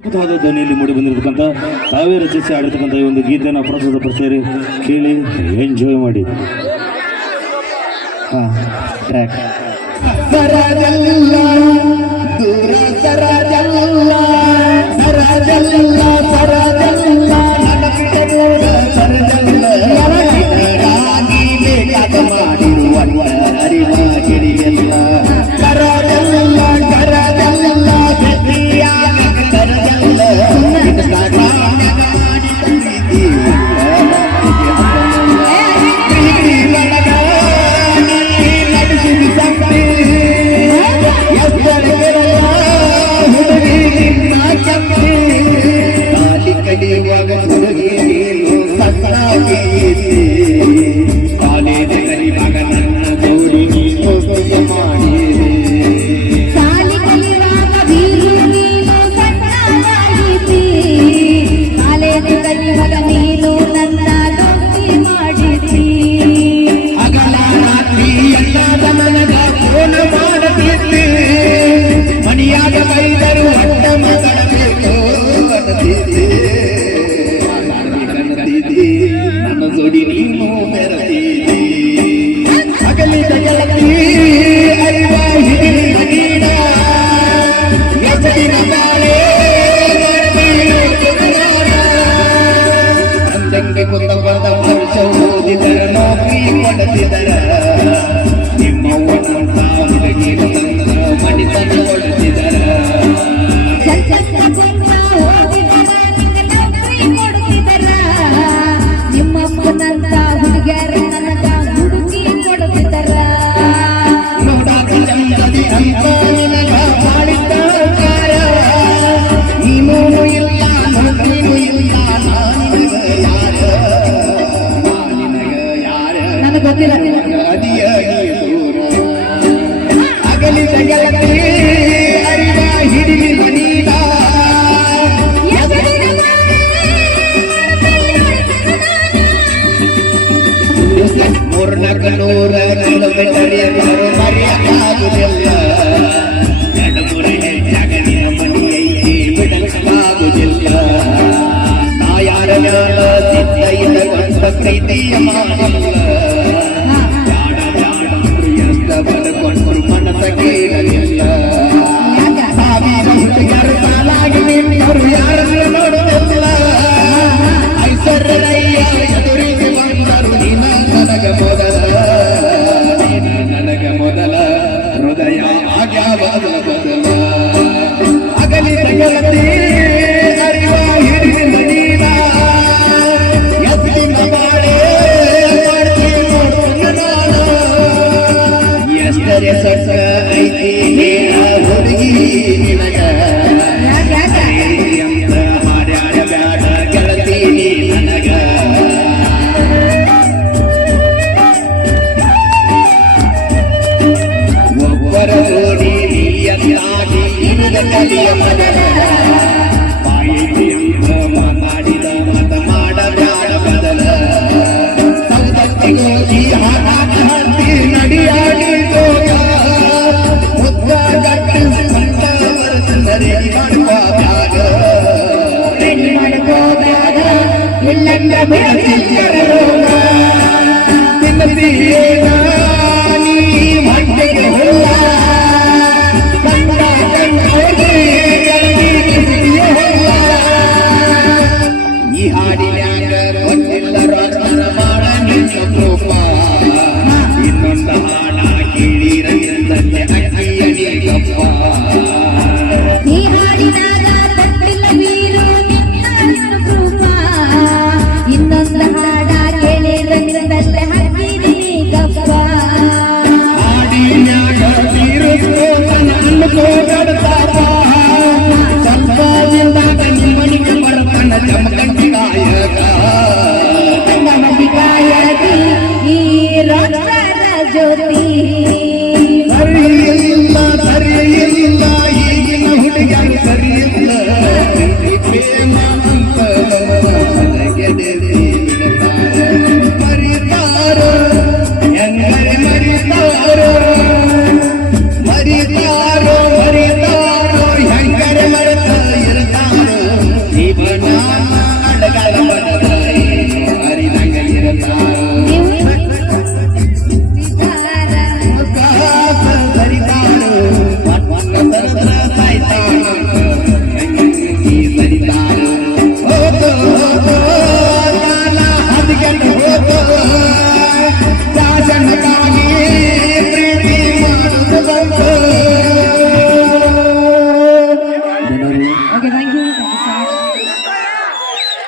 ಅದ್ಭುತವಾದ ಧ್ವನಿಯಲ್ಲಿ ಮೂಡಿ ಬಂದಿರತಕ್ಕಂಥ ತಾವೇ ರಚಿಸಿ ಆಡಿರ್ತಕ್ಕಂಥ ಈ ಒಂದು ಗೀತೆಯನ್ನು ಪ್ರಸ್ತುತ ಪಡಿಸಿರಿ. ಕೇಳಿ ಎಂಜಾಯ್ ಮಾಡಿ. ಹಾಂ ಟ್ರ್ಯಾಕ್ Yeah. ತಂಗಿ ಕುಂದ ಪದ ಪುರುಷ ಓದಿದರ ನೌಕರಿ ಕೊಡದಿದರ. ನೂರ ಕಿಲೋಮೀಟರ್ ಎಲ್ಲರೂ ಮರೆಯಕ್ಕಾಗುವುದಿಲ್ಲ ನಡುಮುರಿಯ ಜಗನಿನ ಮನೆಯೈತಿ ಬಿಡಕ್ಕಾಗುವುದಿಲ್ಲ ನಾ ಯಾರ ಮ್ಯಾಲ ಸಿದ್ಧ ಇಲ್ಲ ಅಂತ ಪ್ರೀತಿಯ ಮಾಡಲ್ಲ ಕಲಿಯ ಮೊದಲ ತಾಯಿ ಮಾಡಿದ ಮತ ಮಾಡಬೇಡ ಬದಲ ಸಂಪತ್ತಿಗೋಗಿ ಹಾಕಿ ಹಾಕಿ ನಡಿಯಾಡಿ ಹೋಗ ಮುದ್ದಾಗಟ್ಟು ಸಂತ ವರಸಂದರೆ